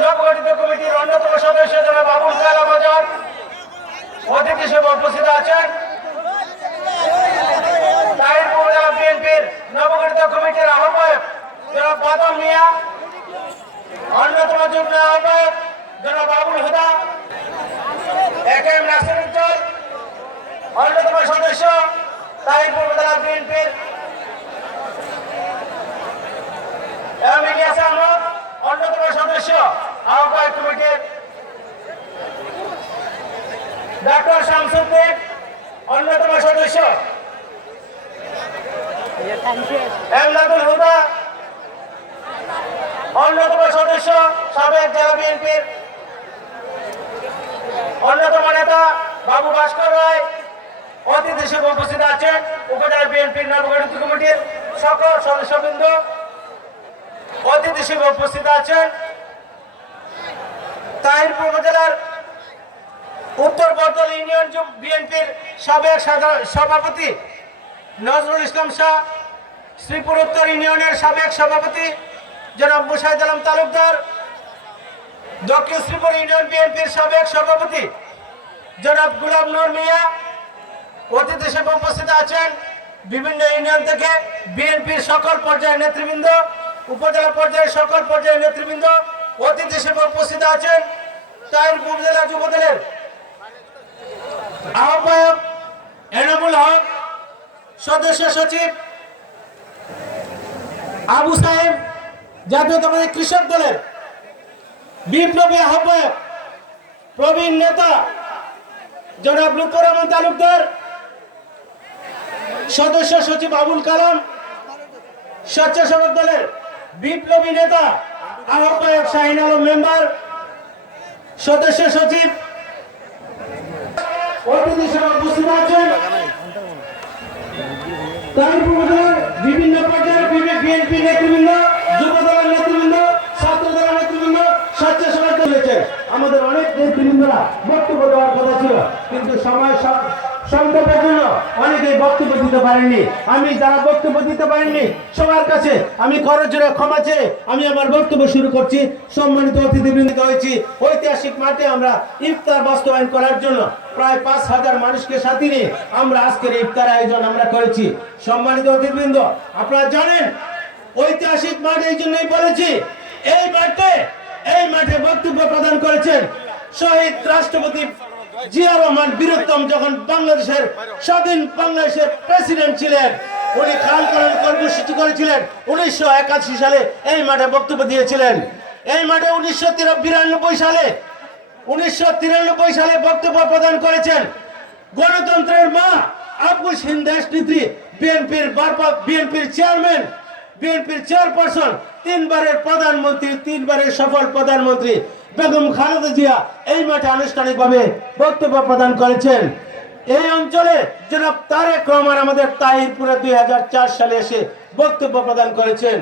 নবগঠিত কমিটির অন্যতম সদস্য জনাব বাবুল কালাম আজাদ অতিথি হিসেবে উপস্থিত আছেন। বিএনপির নবগঠিত কমিটির আহ্বায়ক জনাব বাদল মিয়া, অন্যতম যুগ্ম আহ্বায়ক জনাব আবুল হুদা এ কে এম নাসিরুজ্জাল অন্যতম সদস্য তাহিরপুর জেলা বিএনপির এবং ইলিয়াস আহমদ, অন্যতম সদস্য আহ্বায়ক কমিটির ডক্টর শামসুদ্দিন অন্যতম সদস্য এমদাদুল হুদা, অন্যতম সদস্য সাবেক জেলা বিএনপির অন্যতম নেতা বাবু ভাস্কর রায়। অতিথি হিসেবে উপস্থিত আছেন উপজেলা বিএনপির নবগঠিত কমিটির সকল সদস্যবৃন্দ। অতিথি হিসেবে উপস্থিত আছেন তাহিরপুর উপজেলার উত্তর বর্তল ইউনিয়ন বিএনপির সাবেক সভাপতি নজরুল ইসলাম শাহ, শ্রীপুর উত্তর ইউনিয়নের সাবেক সভাপতি জনাব মুশাহিদ আলম তালুকদার, দক্ষিণ শ্রীপুর ইউনিয়ন বিএনপির সাবেক সভাপতি জনাব গুলাম নূর মিয়া, অতিথি হিসেবে উপস্থিত আছেন বিভিন্ন ইউনিয়ন থেকে বিএনপির সকল পর্যায়ের নেতৃবৃন্দ, উপজেলা পর্যায়ের সকল পর্যায়ের নেতৃবৃন্দ অতিথি হিসেবে উপস্থিত আছেন তাহিরপুর জেলা যুবদলের আহ্বায়ক, এনামুল হক, সদস্য সচিব আবু সাহেব জাতীয়তাবাদী কৃষক দলের বিপ্লবী আহ্বায়ক, প্রবীণ নেতা জনাব লুকুর তালুকদার, সদস্য সচিব আবুল কালাম, স্বেচ্ছাসেবক দলের বিপ্লবী নেতা আহ্বায়ক শাহিন আলম মেম্বার সদস্য সচিব বিভিন্ন পর্যায়ের বিএনপি নেতৃবৃন্দ, যুব দলের নেতৃবৃন্দ, ছাত্র দলের নেতৃবৃন্দ স্বেচ্ছাসেবক আমাদের অনেক নেতৃবৃন্দরা বক্তব্য দেওয়ার কথা ছিল, কিন্তু সময় সংক্ষেপের জন্য অনেকেই বক্তব্য দিতে পারেননি। আমি যারা বক্তব্য দিতে পারেননি, সবার কাছে আমি করজোরে ক্ষমা চেয়ে আমি আমার বক্তব্য শুরু করছি। সম্মানিত অতিথিবৃন্দ হয়েছি। ঐতিহাসিক মাঠে আমরা ইফতার বাস্তবায়ন করার জন্য প্রায় পাঁচ হাজার মানুষকে সাথে নিয়ে আমরা আজকের ইফতার আয়োজন আমরা করেছি। সম্মানিত অতিথিবৃন্দ, আপনারা জানেন, ঐতিহাসিক মাঠ এই জন্যই বলেছি, এই মাঠে এই মাঠে বক্তব্য প্রদান করেছেন শহীদ রাষ্ট্রপতি জিয়া রহমান বীরত্তম যখন বাংলাদেশের স্বাধীন বাংলাদেশের প্রেসিডেন্ট ছিলেন, উনি খাল খনন কর্মসূচি করেছিলেন, উনিশশো একাশি সালে এই মাঠে বক্তব্য দিয়েছিলেন। এই মাঠে উনিশশো বিরানব্বই সালে, উনিশশো তিরানব্বই সালে বক্তব্য প্রদান করেছেন গণতন্ত্রের মা আব্বুস হিন্দ নেত্রী বিএনপির বিএনপির চেয়ারম্যান, বিএনপির চেয়ারপারসন, তিনবারের প্রধানমন্ত্রী, তিনবারের সফল প্রধানমন্ত্রী বেগম খালেদা জিয়া এই মাঠে আনুষ্ঠানিকভাবে বক্তব্য প্রদান করেছেন। এই অঞ্চলে জনাব তারেক রহমান আমাদের তাহিরপুরে দুই সালে এসে বক্তব্য প্রদান করেছেন।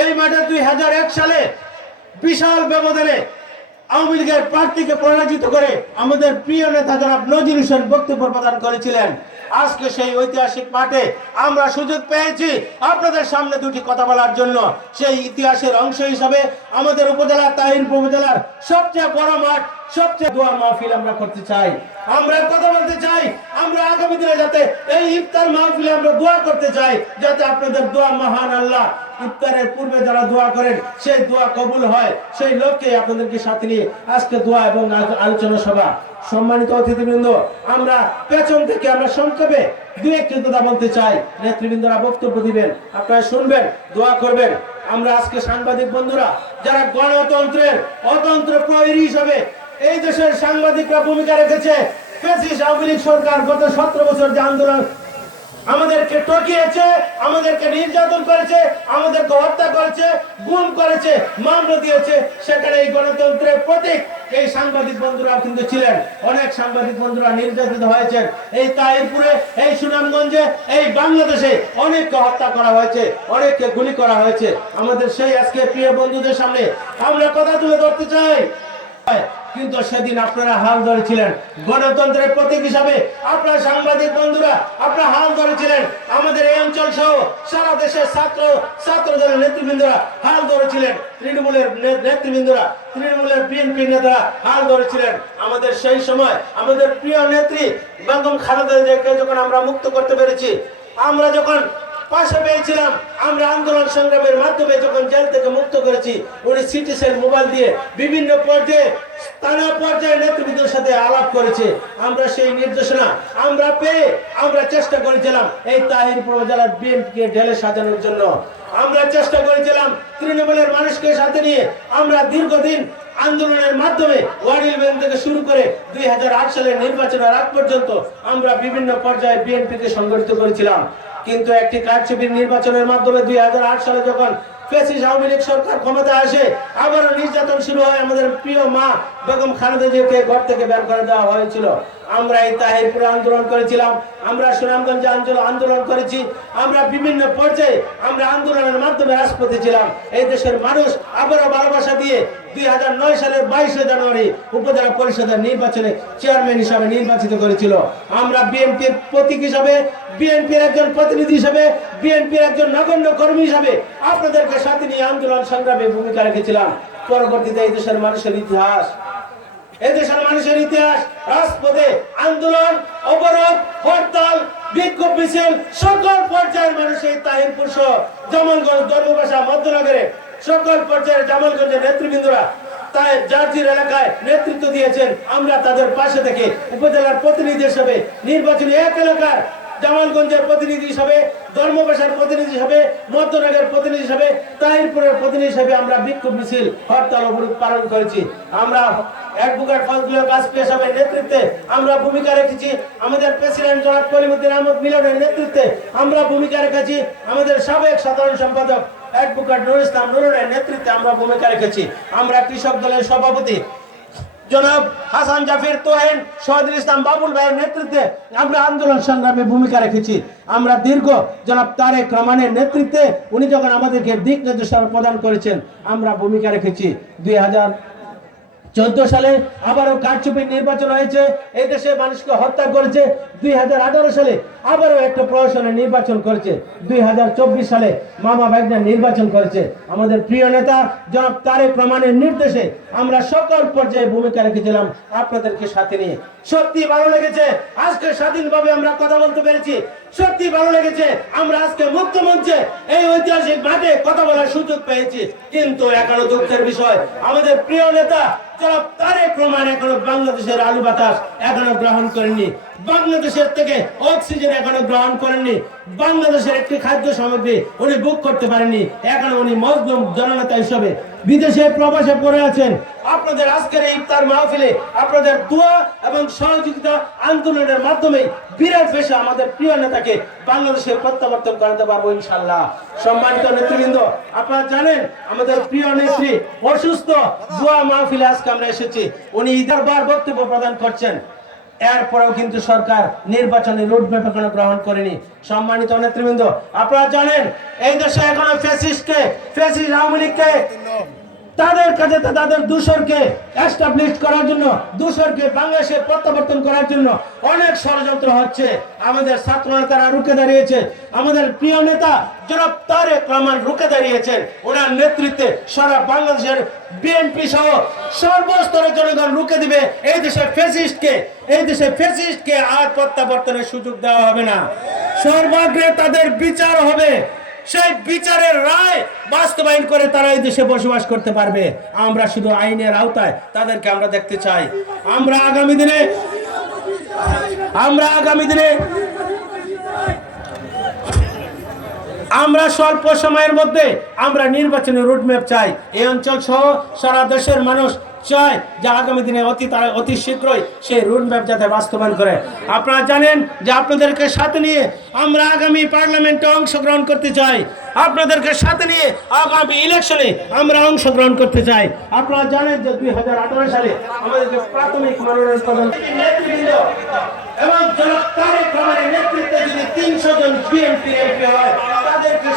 এই মাঠে দুই হাজার এক সালে বিশাল ব্যবধানে আওয়ামী লীগের প্রার্থীকে পরাজিত করে আমাদের প্রিয় নেতা জনাব নজির হোসেন বক্তব্য প্রদান করেছিলেন। আজকে সেই ঐতিহাসিক মাঠে আমরা সুযোগ পেয়েছি। আপনাদের সামনে দুটি কথা বলার জন্য। সেই ইতিহাসের অংশ হিসাবে আমাদের উপজেলার তাহিন উপজেলার সবচেয়ে বড় মাঠ সবচেয়ে দোয়া মাহফিল আমরা করতে চাই। আমরা কথা বলতে চাই, আমরা আগামী দিনে যাতে এই ইফতার মাহফিলে আমরা দোয়া করতে চাই, যাতে আপনাদের দোয়া মহান আল্লাহ। ইফতারের পূর্বে যারা দোয়া করেন, সেই দোয়া কবুল হয়, সেই লক্ষ্যে আপনাদেরকে সাথে নিয়ে আজকে দোয়া এবং আলোচনা সভা। সম্মানিত অতিথিবৃন্দ, আমরা পেছন থেকে আমরা সংক্ষেপে দু একটি কথা বলতে চাই। নেতৃবৃন্দরা বক্তব্য দিবেন, আপনারা শুনবেন, দোয়া করবেন। আমরা আজকে সাংবাদিক বন্ধুরা, যারা গণতন্ত্রের অতন্ত্র প্রহরী হিসাবে এই দেশের সাংবাদিকরা ভূমিকা রেখেছে। অনেক সাংবাদিক বন্ধুরা নির্যাতিত হয়েছেন। এই তাহিরপুরে এই সুনামগঞ্জে, এই বাংলাদেশে অনেককে হত্যা করা হয়েছে, অনেককে গুলি করা হয়েছে। আমাদের সেই আজকে প্রিয় বন্ধুদের সামনে আমরা কথা তুলে ধরতে চাই। কিন্তু সেদিন আপনারা হাল ধরেছিলেন। গণতন্ত্রের প্রতীক হিসাবে আপনার সাংবাদিক বন্ধুরা, আপনারা হাল ধরেছিলেন। আমাদের এই অঞ্চল সহ সারা দেশের ছাত্র ছাত্র দলের নেতৃবৃন্দরা হাল ধরেছিলেন। তৃণমূলের নেতৃবৃন্দরা, তৃণমূলের বিএনপি নেতারা হাল ধরেছিলেন। আমাদের সেই সময় আমাদের প্রিয় নেত্রী বেগম খালেদা যখন আমরা মুক্ত করতে পেরেছি, আমরা যখন পাশে পেয়েছিলাম, আমরা আন্দোলন সংগ্রামের মাধ্যমে যখন জেল থেকে মুক্ত করেছি, উনি সিটি সেল মোবাইল দিয়ে বিভিন্ন পর্যায়ে স্থানীয় পর্যায়ে নেতৃবৃন্দের সাথে আলাপ করেছে। আমরা সেই নির্দেশনা আমরা পেয়ে আমরা চেষ্টা করেছিলাম এই তাহিরপুর জেলার বিএনপিকে ঢেলে সাজানোর জন্য। আমরা চেষ্টা করেছিলাম তৃণমূলের মানুষকে সাথে নিয়ে আমরা দীর্ঘদিন আন্দোলনের মাধ্যমে ওয়ারিল ব্যাংক থেকে শুরু করে দুই সালের নির্বাচনের আগ পর্যন্ত আমরা বিভিন্ন পর্যায়ে বিএনপিকে সংগঠিত করেছিলাম। কিন্তু একটি কারচুপির নির্বাচনের মাধ্যমে দুই হাজার আট সালে যখন ফেসিস আওয়ামী লীগ সরকার ক্ষমতা আসে, আবারও নির্যাতন শুরু হয় আমাদের প্রিয় মা বেগম খালেদা জিয়াকে ঘর থেকে বের করে দেওয়া হয়েছিল। আমরা এই তাহিরপুরে আন্দোলন করেছিলাম, আমরা সুনামগঞ্জে আন্দোলন আন্দোলন করেছি, আমরা বিভিন্ন পর্যায়ে আমরা আন্দোলনের মাধ্যমে রাজপথে ছিলাম। এই দেশের মানুষ আবারও ভালোবাসা দিয়ে দুই হাজার নয় সালের বাইশে জানুয়ারি উপজেলা পরিষদের নির্বাচনে চেয়ারম্যান হিসাবে নির্বাচিত করেছিল। আমরা বিএনপির প্রতীক হিসাবে, বিএনপির একজন প্রতিনিধি হিসাবে, বিএনপির একজন নগণ্য কর্মী হিসাবে আপনাদেরকে সাথে নিয়ে আন্দোলন সংগ্রামে ভূমিকা রেখেছিলাম। পরবর্তীতে এই দেশের মানুষের ইতিহাস এদেশের মানুষের ইতিহাস, রাজপথে আন্দোলন, অবরোধ, হরতাল, বিক্ষোভ মিছিল, সকল পর্যায়ের মানুষের তাহিরপুর সহ জামালগঞ্জ ধর্মবাসা মধ্যনগরে সকল পর্যায়ের জামালগঞ্জের নেতৃবৃন্দরা তাই জার্জির এলাকায় নেতৃত্ব দিয়েছেন। আমরা তাদের পাশে থেকে উপজেলার প্রতিনিধি হিসেবে নির্বাচনী এক এলাকার জামালগঞ্জের প্রতিনিধি হিসাবে ধর্মবাসার প্রতিনিধি হিসাবে, মধ্যনগরের প্রতিনিধি হিসাবে, তাহিরপুরের প্রতিনিধি হিসাবে আমরা বিক্ষোভ মিছিল, হরতাল অবরোধ পালন করেছি। আমরা অ্যাডভোকেট ফজলুল গাছ পেশাবের নেতৃত্বে। আমরা ভূমিকা রেখেছি আমাদের প্রেসিডেন্ট জনাব কলিমুদ্দিন আহমদ মিলনের নেতৃত্বে। আমরা ভূমিকা রেখেছি আমাদের সাবেক সাধারণ সম্পাদক অ্যাডভোকেট নুরুল ইসলাম নুরুলের নেতৃত্বে আমরা ভূমিকা রেখেছি। আমরা কৃষক দলের সভাপতি জনাব হাসান জাফির তোহেন, শহীদুল ইসলাম বাবুল ভাইয়ের নেতৃত্বে আমরা আন্দোলন সংগ্রামে ভূমিকা রেখেছি। আমরা দীর্ঘ জনাব তারেক রহমানের নেতৃত্বে উনি যখন আমাদেরকে দিক নির্দেশনা প্রদান করেছেন, আমরা ভূমিকা রেখেছি। দুই হাজার চোদ্দ সালে আবারও কারচুপির নির্বাচন হয়েছে। এই দেশে মানুষকে হত্যা করেছে। দুই হাজার আঠারো সালে আবারও একটা প্রশাসনের নির্বাচন করেছে। দুই হাজার চব্বিশ সালে মামা বাগনা নির্বাচন করেছে। আমাদের প্রিয় নেতা জনাব তারেক প্রমাণের নির্দেশে আমরা সকল পর্যায়ে ভূমিকা রেখেছিলাম। আপনাদেরকে সাথে নিয়ে। সত্যি ভালো লেগেছে। আজকে স্বাধীনভাবে আমরা কথা বলতে পেরেছি। সত্যি ভালো লেগেছে। আমরা আজকে মুক্ত মঞ্চে এই ঐতিহাসিক মাঠে কথা বলার সুযোগ পেয়েছি। কিন্তু এখনও দুঃখের বিষয়, আমাদের প্রিয় নেতা এখনও বাংলাদেশের আলু বাতাস এখনও গ্রহণ করেননি। বাংলাদেশের থেকে অক্সিজেন এখনও গ্রহণ করেননি। বাংলাদেশের একটি খাদ্য সামগ্রী উনি বুক করতে পারেননি। এখনও উনি মজলুম জননেতা হিসেবে বিদেশে প্রবাসে পড়ে আছেন। আপনাদের আজকের এই ইফতার মাহফিলে আপনাদের দোয়া এবং সহযোগিতা আন্দোলনের মাধ্যমে বিরাট পেশা আমাদের প্রিয় নেতাকে বাংলাদেশের প্রত্যাবর্তন করাতে পারব ইনশাল্লাহ সম্মানিত নেতৃবৃন্দ, আপনারা জানেন, আমাদের প্রিয় নেত্রী অসুস্থ দোয়া মাহফিলে আজকে আমরা এসেছি। উনি ঈদের বার বক্তব্য প্রদান করছেন। এরপরেও কিন্তু সরকার নির্বাচনী রোডম্যাপ এখনও গ্রহণ করেনি। সম্মানিত নেতৃবৃন্দ, আপনারা জানেন, এই দেশে এখনও ফেসিস্টকে ফেসিস্ট আওয়ামী লীগকে তাদের কাছে তাদের দূষরকে এস্টাবলিশ করার জন্য দূষরকে বাংলাদেশে প্রত্যাবর্তন করার জন্য অনেক ষড়যন্ত্র হচ্ছে। আমাদের ছাত্র নেতারা রুখে দাঁড়িয়েছে। আমাদের প্রিয় নেতা রুখে দাঁড়িয়েছেন। ওনার নেতৃত্বে সারা বাংলাদেশের বিএনপি সহ সর্বস্তরের জনগণ রুখে দিবে। এই দেশের ফেসিস্টকে এই দেশে ফেসিস্টকে আর প্রত্যাবর্তনের সুযোগ দেওয়া হবে না। সর্বাগ্রে তাদের বিচার হবে। সেই বিচারের রায় বাস্তবায়ন করে তারা এই দেশে বসবাস করতে পারবে। আমরা শুধু আইনের আওতায় তাদেরকে আমরা দেখতে চাই। আমরা আগামী দিনে, আমরা আগামী দিনে, আমরা স্বল্প সময়ের মধ্যে আমরা নির্বাচনের রুটম্যাপ চাই। এই অঞ্চল সহ সারা দেশের মানুষ চায় যে আগামী দিনে অতি অতি শীঘ্রই সেই রুটম্যাপ যাতে বাস্তবায়ন করে। আপনারা জানেন যে আপনাদেরকে সাথে নিয়ে আমরা আগামী পার্লামেন্টে অংশগ্রহণ করতে চাই। আপনাদেরকে সাথে নিয়ে আগামী ইলেকশনে আমরা অংশগ্রহণ করতে চাই। আপনারা জানেন যে দুই হাজার আঠারো সালে আমাদেরকে প্রাথমিক মনোনয়ন এবং নেতৃত্বে যদি তিনশো জন বিএনপি এমপি হয়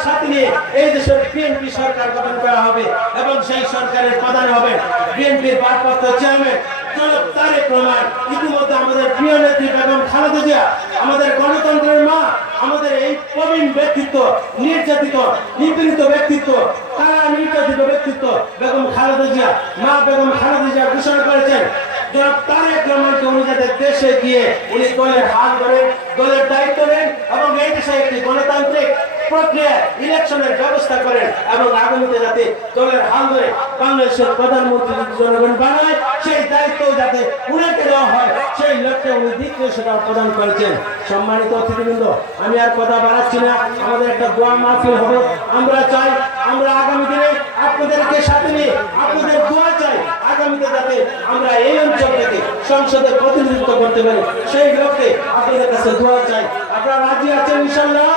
সাথে নিয়ে এই দেশের বিএনপি সরকার গঠন করা হবে এবং সেই সরকারের প্রধান হবে বিএনপির ভারপ্রাপ্ত চেয়ারম্যান দেশে গিয়ে উনি দলের হাল ধরেন দলের দায়িত্ব নেন এবং এই দেশে একটি গণতান্ত্রিক সম্মানিত অতিথিবৃন্দ, আমি আর কথা বাড়াচ্ছি না, আমাদের একটা দোয়া মাহফিল হবে। আমরা চাই, আমরা আগামী দিনে আপনাদেরকে সাথে নিয়ে আপনাদের দোয়া চাই, আগামীতে যাতে আমরা এই অঞ্চল থেকে সংসদে প্রতিনিধিত্ব করতে পারি। সেই লক্ষ্যে আপনাদের কাছে দোয়া চাই। আপনারা রাজি আছেন ইনশাল্লাহ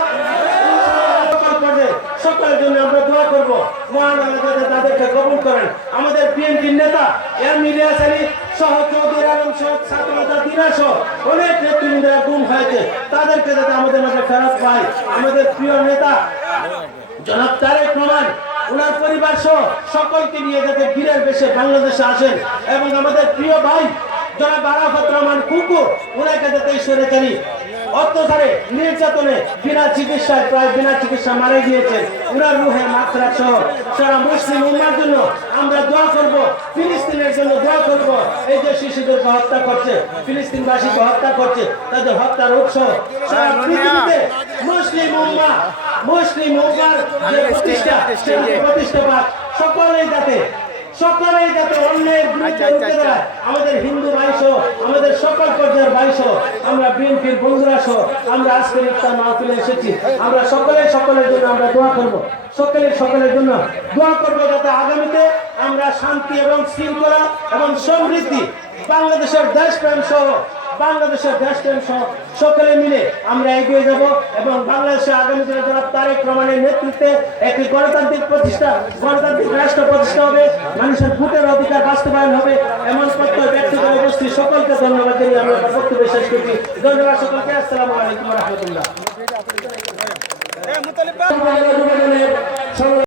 সকলের জন্য আমরা দোয়া করব। মহান আল্লাহ তাদেরকে কবুল করেন। আমাদের বিএনপির নেতা এম ইলিয়াস আলী সহ চৌধুরী আলম সহ, ছাত্রনেতা দিনা সহ অনেক নেতৃবৃন্দরা গুম হয়েছে। তাদেরকে যাতে আমাদের মাঝে ফেরত পায়। আমাদের প্রিয় নেতা জনাব তারেক রহমান ওনার পরিবার সহ সকলকে নিয়ে যাতে বীরের বেশে বাংলাদেশে আসেন। এবং আমাদের প্রিয় ভাই জনাব আরাফাত রহমান কুকু ওনাকে যাতে সরেচারি অত্যাচারে নির্যাতনে বিনা চিকিৎসায় প্রায় বিনা চিকিৎসা মারা গিয়েছেন উনার রুহে মাত্রা সহ সারা মুসলিম উম্মার জন্য আমরা দোয়া করব ফিলিস্তিনের জন্য দোয়া করব। এই যে শিশুদেরকে হত্যা করছে ফিলিস্তিনবাসীকে হত্যা করছে তাদের হত্যার উৎস সারা পৃথিবীতে মুসলিম উম্মা মুসলিম উম্মার যে প্রতিষ্ঠা সেই প্রতিষ্ঠাপাত সকলেই যাতে যাতে অন্যের বিরুদ্ধে আমাদের হিন্দু আমাদের সকল পর্যায়ের আমরা বিএনপির বন্ধুরা সহ আমরা আজকের ইফতার মাহফিলে এসেছি। আমরা সকলে সকলের জন্য আমরা দোয়া করব। সকলে সকলের জন্য দোয়া করব যাতে আগামীতে আমরা শান্তি এবং শৃঙ্খলা এবং সমৃদ্ধি বাংলাদেশের দেশপ্রেম সহ বাংলাদেশের দেশপ্রেম সহ সকলে মিলে আমরা এগিয়ে যাব এবং বাংলাদেশে আগামী দিনে যারা তারেক রহমানের নেতৃত্বে একটি গণতান্ত্রিক প্রতিষ্ঠা গণতান্ত্রিক রাষ্ট্র প্রতিষ্ঠা হবে মানুষের ভোটের অধিকার বাস্তবায়ন হবে এমন প্রত্যয় ব্যক্তি করে উপস্থিত সকলকে ধন্যবাদ জানিয়ে আমরা বক্তব্য শেষ করছি। ধন্যবাদ সকলকে আসসালামু আলাইকুম রহমতুল্লাহ।